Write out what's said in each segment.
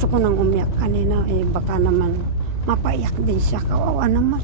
Gusto ko nang umiyak kanina, baka naman mapaiyak din siya. Kawawa naman.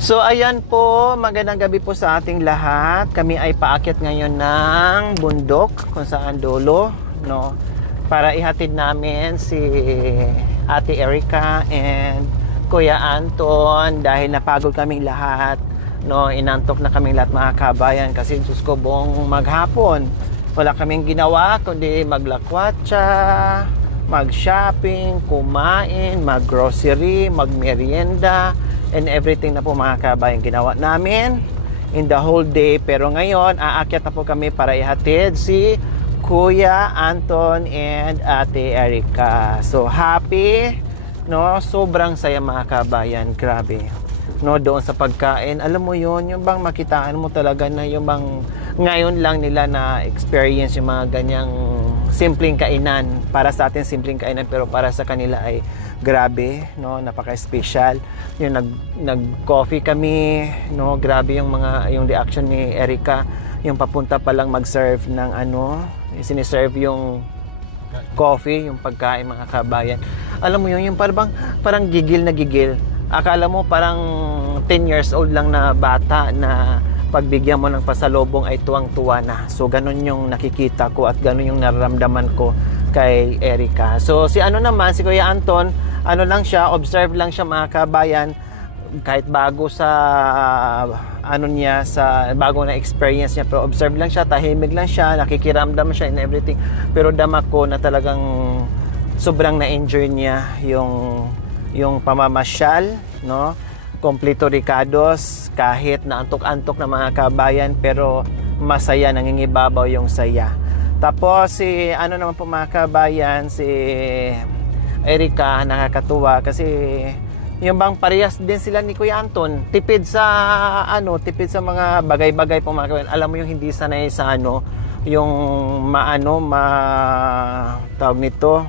So ayan po, magandang gabi po sa ating lahat. Kami ay paakyat ngayon ng bundok kung saan dulo, no? Para ihatid namin si Ate Erica and Kuya Anton dahil napagod kaming lahat, no? Inantok na kaming lahat mga kabayan kasi Diyos ko buong maghapon. Wala kaming ginawa kundi maglakwatsa, mag-shopping, kumain, mag-grocery, mag-merienda, and everything na po mga kabayan ginawa namin in the whole day. Pero ngayon, aakyat na po kami para ihatid si Kuya Anton and Ate Erica. So, happy, no? Sobrang saya mga kabayan. Grabe. No, doon sa pagkain. Alam mo yon, yung bang makitaan mo talaga na yung bang ngayon lang nila na experience yung mga ganyang simpleng kainan. Para sa atin simpleng kainan pero para sa kanila ay grabe, no, napaka-special. Yung nag-coffee kami, no, grabe yung reaction ni Erica, yung papunta pa lang mag-serve ng siniserve yung coffee, yung pagkain mga kabayan. Alam mo yun, yung parang gigil na gigil. Akala mo parang 10 years old lang na bata na pagbigyan mo ng pasalubong ay tuwang-tuwa na. So ganun yung nakikita ko at ganun yung nararamdaman ko kay Erica. So si si Kuya Anton, lang siya, observe lang siya mga kabayan, kahit bago sa bago na experience niya, pero observe lang siya, tahimik lang siya, nakikiramdam siya in everything. Pero dama ko na talagang sobrang na-enjoy niya yung pamamasyal, no? Kompleto ricados, kahit na antok-antok na mga kabayan, pero masaya, nangingibabaw yung saya. Tapos si naman po mga kabayan, si Erica, nakakatuwa kasi yung bang parehas din sila ni Kuya Anton, tipid sa mga bagay-bagay po mga kabayan. Alam mo yung hindi sanay sa yung tawag nito,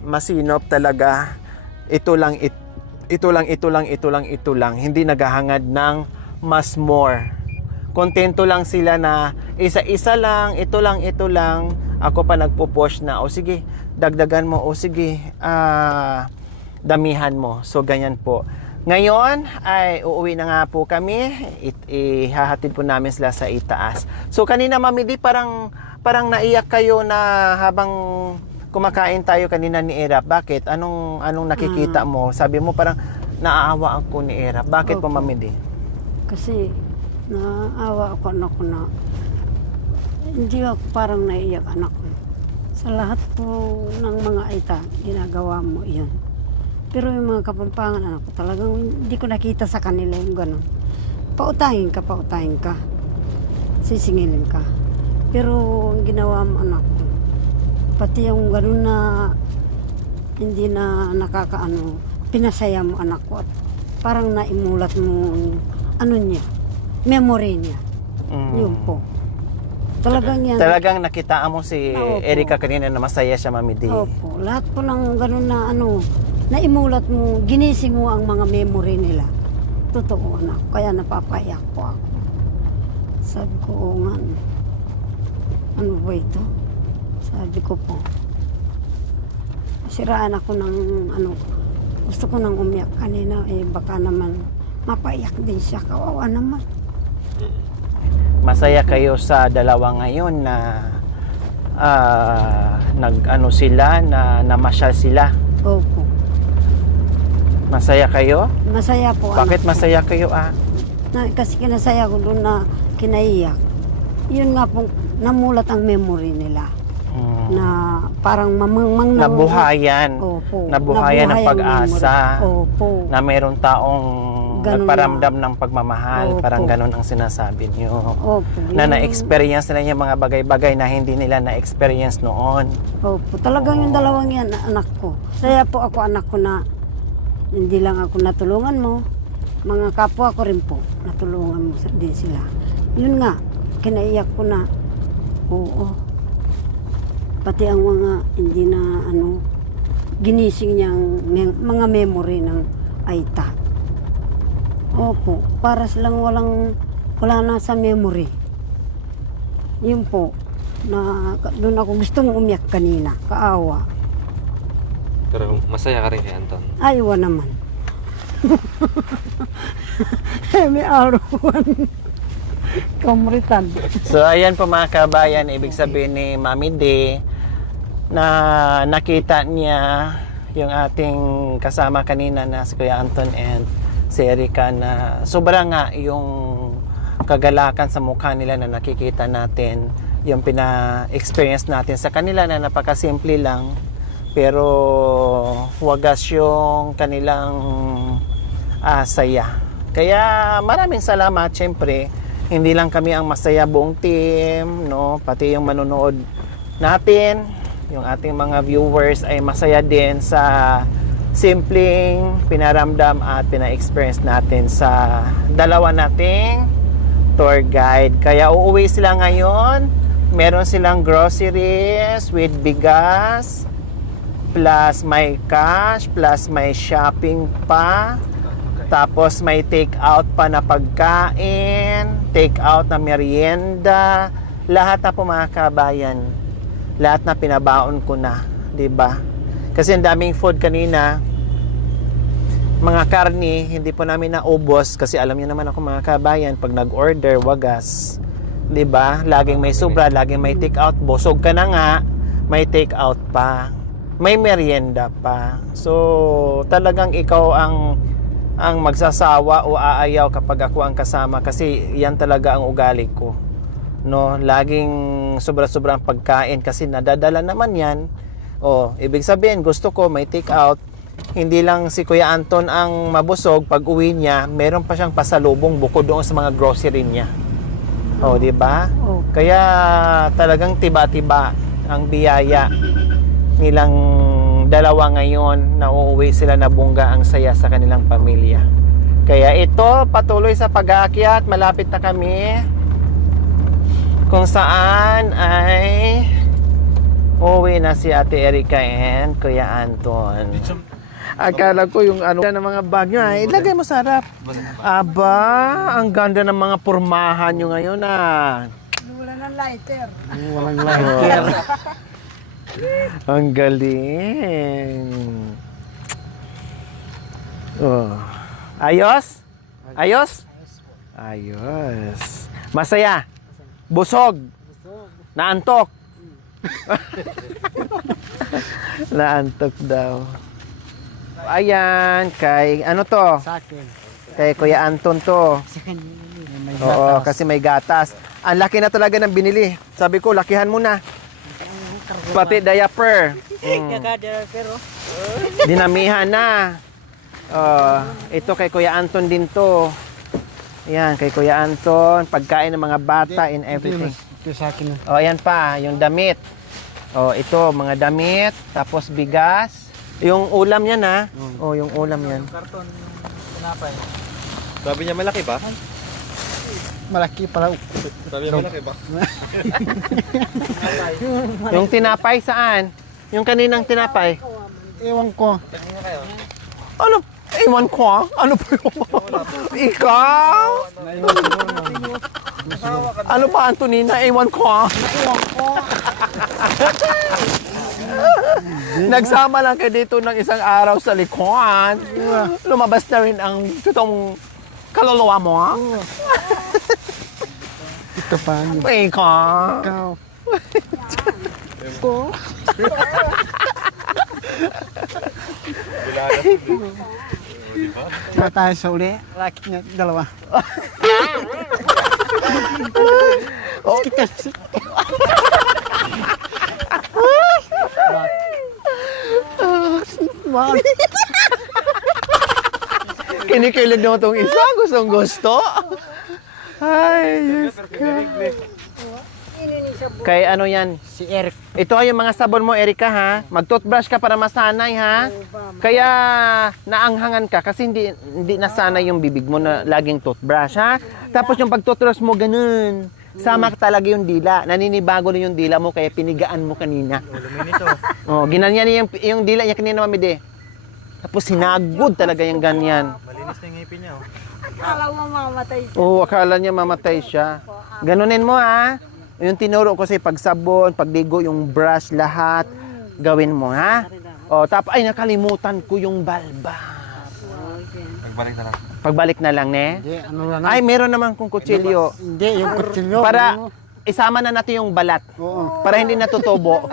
masinop talaga. Ito lang, hindi naghahangad ng mas more. Kontento lang sila na isa-isa lang, ito lang. Ako pa nagpo-push na, o sige, dagdagan mo, o sige, damihan mo. So, ganyan po. Ngayon, ay uuwi na nga po kami. Ihahatid po namin sila sa itaas. So, kanina, Mami Di, parang naiyak kayo na habang kumakain tayo kanina ni Erap. Bakit? Anong nakikita mo? Sabi mo parang naaawa ako ni Erap. Bakit po, Mami Di? Kasi naaawa ako anak ko na hindi ako parang naiyak anak ko. Sa lahat po ng mga ita, ginagawa mo yan. Pero yung mga kapampangan anak ko, talagang hindi ko nakita sa kanila yung gano'n. Pautahin ka. Sisingilin ka. Pero ang ginawa mo anak ko, pati yung gano'n na hindi na pinasaya mo anak ko at parang naimulat mo niya, memory niya. Yun po. Talagang nakitaan mo si Erica kanina na masaya siya, Mami Di. Opo. Lahat po ng gano'n na naimulat mo, ginising mo ang mga memory nila. Totoo anak. Kaya napapayak po ako. Sabi ko, oo nga. Ano ba ito? Sabi ko po, siraan ako ng gusto ko nang umiyak kanina, baka naman mapaiyak din siya. Kawawa naman. Masaya kayo sa dalawa ngayon na namasyal sila. Opo. Masaya kayo? Masaya po. Bakit masaya kayo Kasi kinasaya ko doon na kinaiyak. Yun nga po, namulat ang memory nila. Na parang nabuhayan. Opo. Nabuhayan ng pag-asa. Opo. Na mayroong taong Ganun nagparamdam ng pagmamahal. Opo. Parang ganun ang sinasabi niyo. Opo. Na na-experience nila yung mga bagay-bagay na hindi nila na-experience noon. Opo. Talagang yung dalawang yan, anak ko. Saya po ako anak ko na hindi lang ako natulungan mo. Mga kapwa ko rin po, natulungan mo din sila. Yun nga, kinaiyak ko na, oo. Pati ang mga hindi na ginising niyang mga memory ng Aita. Opo, para silang wala na sa memory. Yun po, doon ako gustong umiyak kanina, kaawa. Pero masaya ka rin kay Anton. Aywa naman. May arawan. Kamritan. So ayan po mga kabayan, ibig sabihin ni Mami D na nakita niya yung ating kasama kanina na si Kuya Anton and si Erica na sobra nga yung kagalakan sa mukha nila na nakikita natin, yung pina-experience natin sa kanila na napakasimple lang pero wagas yung kanilang saya. Kaya maraming salamat. Siyempre, hindi lang kami ang masaya, buong team, no? Pati yung manonood natin, yung ating mga viewers ay masaya din sa simpleng pinaramdam at pina-experience natin sa dalawa nating tour guide. Kaya uuwi sila ngayon. Meron silang groceries with bigas, plus may cash, plus may shopping pa. Tapos may take out pa na pagkain, take out na merienda, lahat na po mga kabayan. Lahat na pinabaon ko na, 'di ba? Kasi ang daming food kanina. Mga karni, hindi po namin naubos kasi alam niyo naman ako mga kabayan, pag nag-order wagas, 'di ba? Laging may sobra, laging may take out, busog ka na nga, may take out pa. May merienda pa. So, talagang ikaw ang magsasawa o aayaw kapag ako ang kasama kasi yan talaga ang ugali ko, no? Laging sobra-sobrang pagkain kasi nadadala naman yan. Ibig sabihin gusto ko may take out. Hindi lang si Kuya Anton ang mabusog, pag uwi niya meron pa siyang pasalubong bukod doon sa mga grocery niya. Di ba? Kaya talagang tiba-tiba ang biyaya nilang dalawa ngayon na uuwi sila na bungga ang saya sa kanilang pamilya. Kaya ito, patuloy sa pag-aakyat, malapit na kami kung saan ay uuwi na si Ate Erica and Kuya Anton. Akala ko yung ng mga bag nyo ay ilagay mo sa harap. Aba, ang ganda ng mga pormahan nyo ngayon Wala nang lighter. Walang lighter. Ang galing. Ayos? Ayos? Ayos. Masaya? Busog? Naantok? Naantok daw. Ayan, kay ano to? Sa akin. Kay Kuya Anton to. Oo, kasi may gatas. Ang laki na talaga ng binili. Sabi ko, lakihan mo na. Pati diaper. Pero Dinamihan na. Ito kay Kuya Anton din to. Yan, kay Kuya Anton. Pagkain ng mga bata and everything. ito sa akin. Ayan pa, yung damit. Ito, mga damit. Tapos bigas. Yung ulam yan yung ulam yan. Karton, tinapay. Sabi niya malaki ba? Malaki pala. Sabi niya malaki ba? Yung tinapay saan? Yung kaninang tinapay? Ewan ko. Ano? Ewan ko Ano pa yun? Ikaw? Ano pa, Antonina? Ewan ko Nagsama lang kayo dito ng isang araw sa likuan. Lumabas na rin ang totoong kaluluwa mo, Ito pa. Ikaw? Ikaw. Ito. Kaya tayo sa uli. Laki niya, dalawa. Kita. Kinikilig naman itong isa. Gustong gusto. Ay, Diyos ko. Kay ano yan? Si Eric. Ito ay yung mga sabon mo, Erika, ha? Mag-toothbrush ka para masanay, ha? Kaya naanghangan ka kasi hindi nasanay yung bibig mo na laging toothbrush, ha? Tapos yung pag-toothbrush mo, ganun. Sama talaga yung dila. Naninibago na yung dila mo kaya pinigaan mo kanina. Oh, ginanyan niya yung dila niya kanina, mamide. Tapos sinagod talaga yung ganyan. Malinis na yung ngipin niya, oh. Akala mo mamatay siya. Oo, akala niya mamatay siya. Ganunin mo, ha? Yung tinuro ko sa'yo, pagsabon, pagligo, yung brush, lahat, gawin mo, ha? O, tapos, ay, nakalimutan ko yung balbas. Nagbalik na lang. Pagbalik na lang, ne? Hindi, ano lang. Ay, meron naman kong kutsilyo. Hindi, yung kutsilyo. Para ano. isama na natin yung balat. Oo. Para hindi natutubo.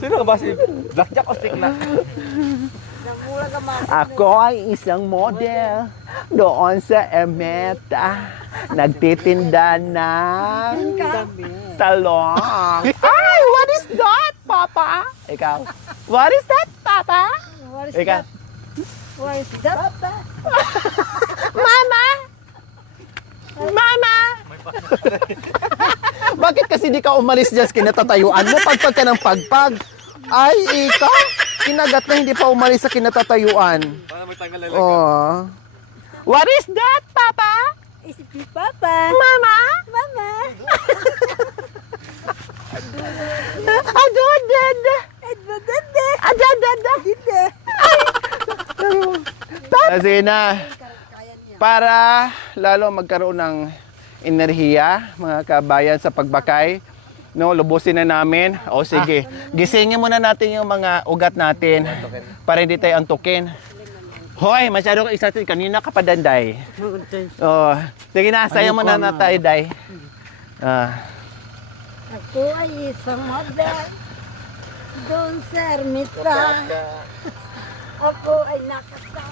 Sino ka ba si Blackjack o Stick na? Ako ay isang model doon sa Emeta. Nagtitinda ng talong. Ay, what is that, Papa? Ikaw. What is that, Papa? Ikaw. What is that? Mama! Mama! Bakit kasi di ka umalis dyan sa kinatatayuan mo? Pagpag ka ng pagpag. Ay, ikaw. Kinagat na hindi pa umalis sa kinatatayuan. Para may tanggal lang. Oh. What is that, Papa? Is it you, Papa? Mama? Mama? Adodad! Adodad! Kasi na, para lalo magkaroon ng enerhiya, mga kabayan, sa pagbakay, no, lubusin na namin. O sige, gisingin muna natin yung mga ugat natin para hindi tayo antukin. Hoy, masyado ka excited. Kanina ka pa, Danday. Oh, sige na, sayo muna na tayo, Day. Ako ay isang model doon sa Ermita. Ako ay nakasama.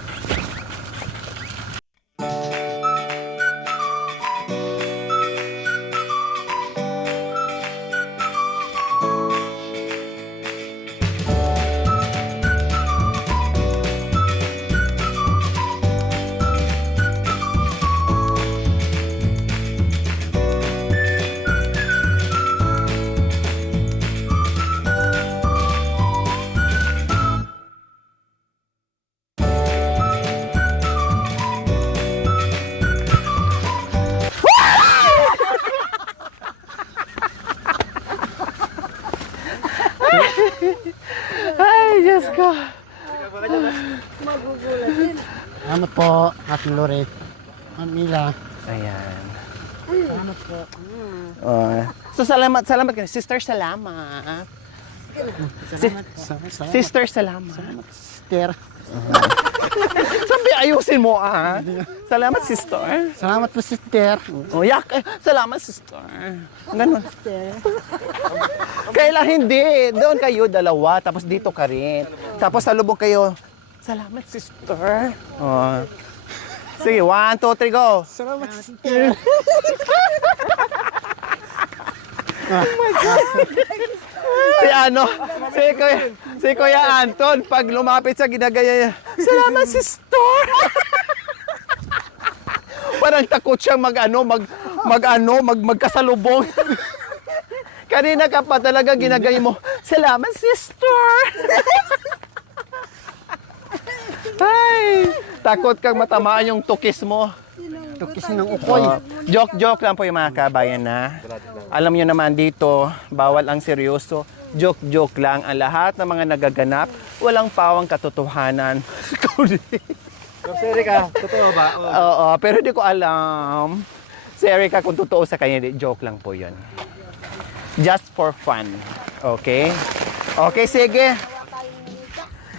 Ay, Diyos ko. Salamat po, Ating Loret. Amila. Ayan. Salamat po. So, salamat ka. Sister, salamat. Salamat. Sister, salamat. Sister. Sabi, ayusin mo, ah. Salamat, sister. Salamat po, sister. Oh, yak. Salamat, sister. Ganun. Kailan hindi. Doon kayo, dalawa. Tapos dito ka rin. Tapos sa lubog kayo, salamat, sister. Oh. Sige, 1, 2, 3, go. Salamat, sister. Si Kuya Anton, pag lumapit sa ginagaya niya, salamat, sister. Parang takot siyang magkasalubong. Kanina ka pa talaga ginagaya mo, salamat, sister. Ay, takot kang matamaan yung tukis mo. Tukis ng ukoy. Joke lang po yung mga kabayan na. Alam nyo naman dito, bawal ang seryoso. Joke lang ang lahat ng mga nagaganap. Walang pawang katotohanan. So, si Erika, totoo ba? Oo, pero di ko alam. Si Erika, kung totoo sa kanya, joke lang po yun. Just for fun. Okay? Okay, sige.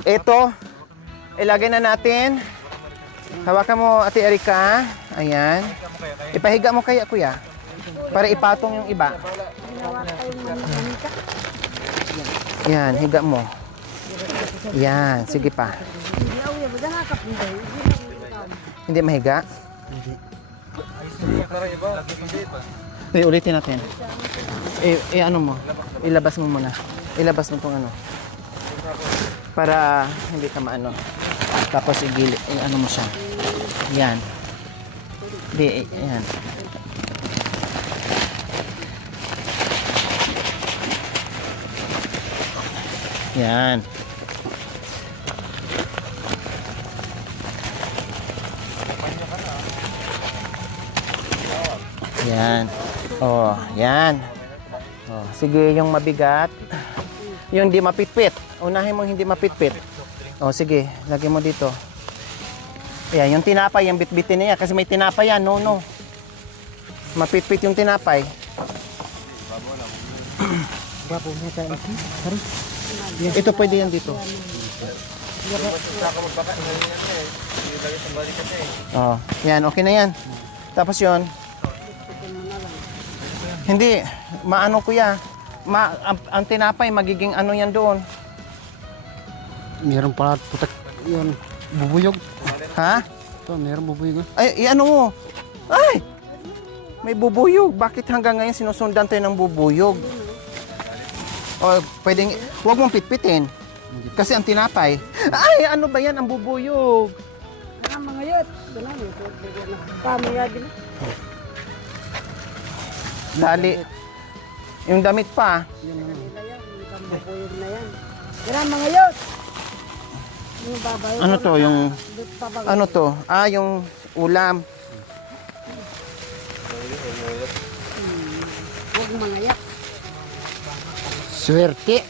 Ito, ilagay na natin. Hawakan mo, Ate Erika. Ayan. Ipahiga mo kaya, kuya. Para ipatong yung iba. Yan, higa mo. Yan, sige pa. Hindi mahiga? Hindi. Ulitin natin. Ano mo? Ilabas mo muna. Ilabas mo itong ano. Para hindi ka maano. Tapos ano mo siya. Yan. Di, yan. Yan. Yan. Oh, yan. Oh, sige, yung mabigat. Yung hindi mapitpit. Unahin mo hindi mapitpit. Oh, sige, lagyan mo dito. Ayan, yung tinapay, yung bitbitin niya. Kasi may tinapay yan, no. Mapitpit yung tinapay. Ito pwede yan dito. Oh, yan, okay na yan. Tapos yon. Hindi, maano kuya. Ang tinapay, magiging ano yan doon. Meron pala putak yun. Bubuyog. Ha? Ito, meron bubuyog. Ay, ano mo? Ay! May bubuyog. Bakit hanggang ngayon sinusundan tayo ng bubuyog? O, pwedeng, huwag mong pitpitin. Kasi ang tinapay. Ay, ano ba yan? Ang bubuyog. Mga yun. Pamaya din. Dali. Yung damit pa. Bubuyog na yan. Yan mga yun. Yung babayo. Ano to? Yung, ano to? Ah, yung ulam. Huwag mga yak. Swerte.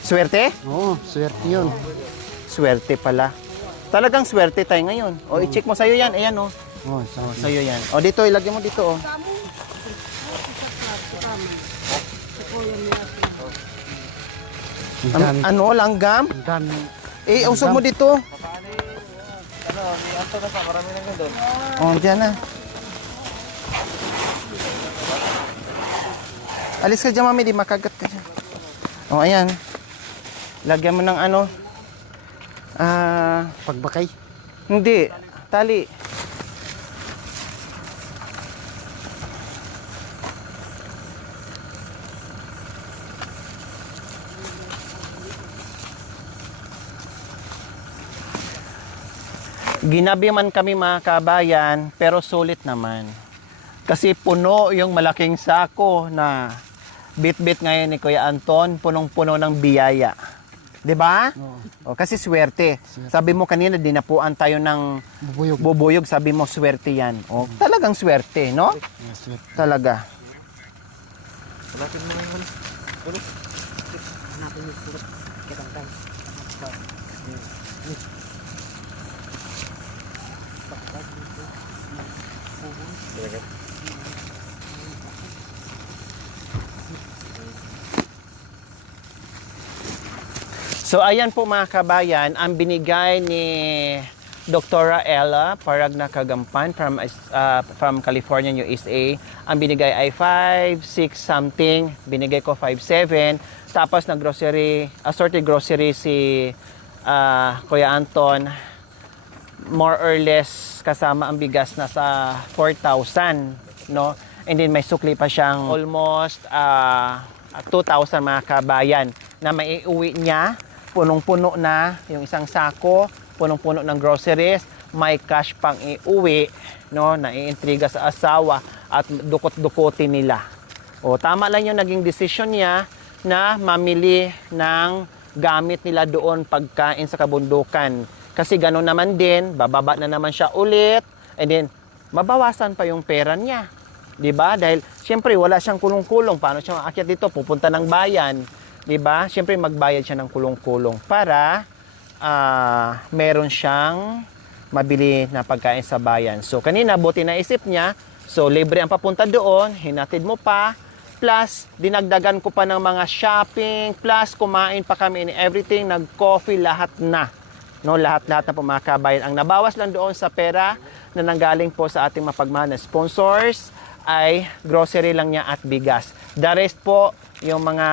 Swerte? Oo, swerte yun. Swerte pala. Talagang swerte tayo ngayon. O, i-check mo sa'yo yan. Ayan, o. Oo, O, sa'yo yan. O, dito, ilagay mo dito, o. ang dami. Ano, langgam? Ang dami. Eh, usog mo dito. O, dyan na. Alis ka dyan, mami. Di makagat ka dyan. O, ayan. Lagyan mo ng ano. Pagbakay. Hindi. Tali. Ginabi man kami mga kabayan, pero sulit naman. Kasi puno yung malaking sako na bit-bit ngayon ni Kuya Anton, punong-puno ng biyaya. 'Di ba? O, kasi swerte. Sabi mo kanina, dinapuan tayo ng Bubuyog. bubuyog, sabi mo swerte yan. O, talagang swerte, no? Swerte. Talaga. So ayan po mga kabayan, ang binigay ni Dr. Ella Paragna Kagampan from California, USA. Ang binigay ay 5, 6 something, binigay ko 5, 7. Tapos nag-grocery, assorted grocery si Kuya Anton, more or less kasama ang bigas na sa 4,000, no? And then may sukli pa siyang almost 2,000 mga kabayan na maiuwi niya. Punong-puno na yung isang sako, punong-puno ng groceries, may cash pang iuwi, no, naiintriga sa asawa at dukot-dukotin nila. O, tama lang yung naging desisyon niya na mamili ng gamit nila doon pagkain sa kabundukan. Kasi gano'n naman din, bababa na naman siya ulit, and then mabawasan pa yung pera niya. 'Di ba? Dahil siyempre wala siyang kulong-kulong. Paano siya aakyat dito? Pupunta ng bayan. 'Di ba? Siyempre magbayad siya ng kulong-kulong para meron siyang mabili na pagkain sa bayan. So kanina buti na isip niya. So libre ang papunta doon, hinatid mo pa. Plus dinagdagan ko pa ng mga shopping, plus kumain pa kami in everything, nag-coffee lahat na. No, lahat-lahat na po mga kabayan. Ang nabawas lang doon sa pera na nanggaling po sa ating mapagmahal na sponsors ay grocery lang niya at bigas. The rest po, yung mga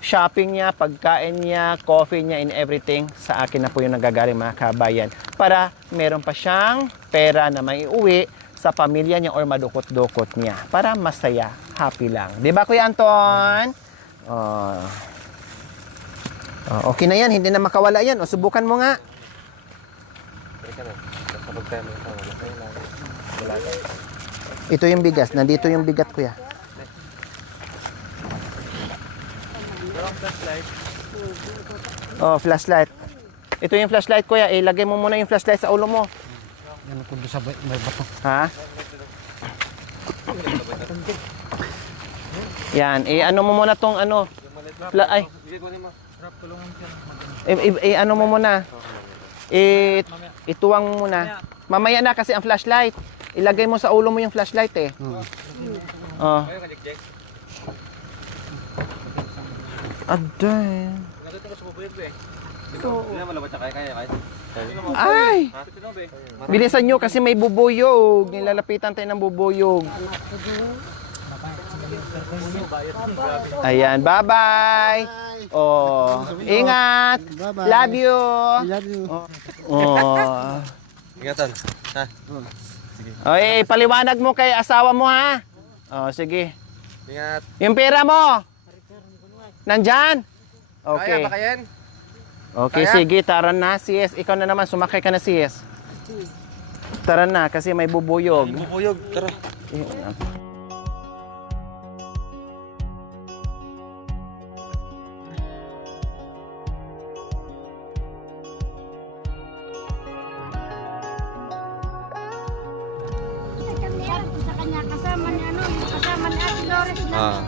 shopping niya, pagkain niya, coffee niya, and everything, sa akin na po yung nagagaling mga kabayan. Para meron pa siyang pera na maiuwi sa pamilya niya or madukot-dukot niya. Para masaya, happy lang. Di ba Kuya Anton? Okay na yan, hindi na makawala yan. O, subukan mo nga. Kapag tayo may ito, wala tayo lang. Wala tayo. Ito yung bigas. Nandito yung bigat, kuya. Oh, flashlight. Ito yung flashlight, kuya. Ilagay mo muna yung flashlight sa ulo mo. Yan ako doon sa may bato. Ha? Yan. Ano mo muna tong ano. Ay. Ano mo muna. Ituwang mo muna. Mamaya na kasi ang flashlight. Ilagay mo sa ulo mo yung flashlight eh. Oh. Aday. Ay! Bilisan nyo kasi may bubuyog. Nilalapitan tayo ng bubuyog. Ayan, bye-bye! Oh, ingat! Bye-bye. Love you! Love you. Oh. Ingatan. Ha? Okay, paliwanag mo kay asawa mo ha. Oh, sige. Ingat. Yung pera mo. Nandyan? Okay. Kaya ba kayan? Okay, Kaya? sige, tara na, CS. Ikaw na naman, sumakay ka na, CS. Tara na, kasi may bubuyog. Bubuyog. Tara. Sa kanya kasama ni ano, yung kasama ni Ate Lores na.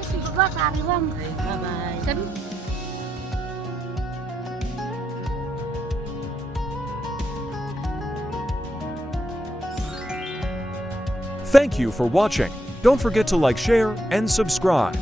Si Baba, kariwam. Sabi, Thank you for watching. Don't forget to like, share, and subscribe.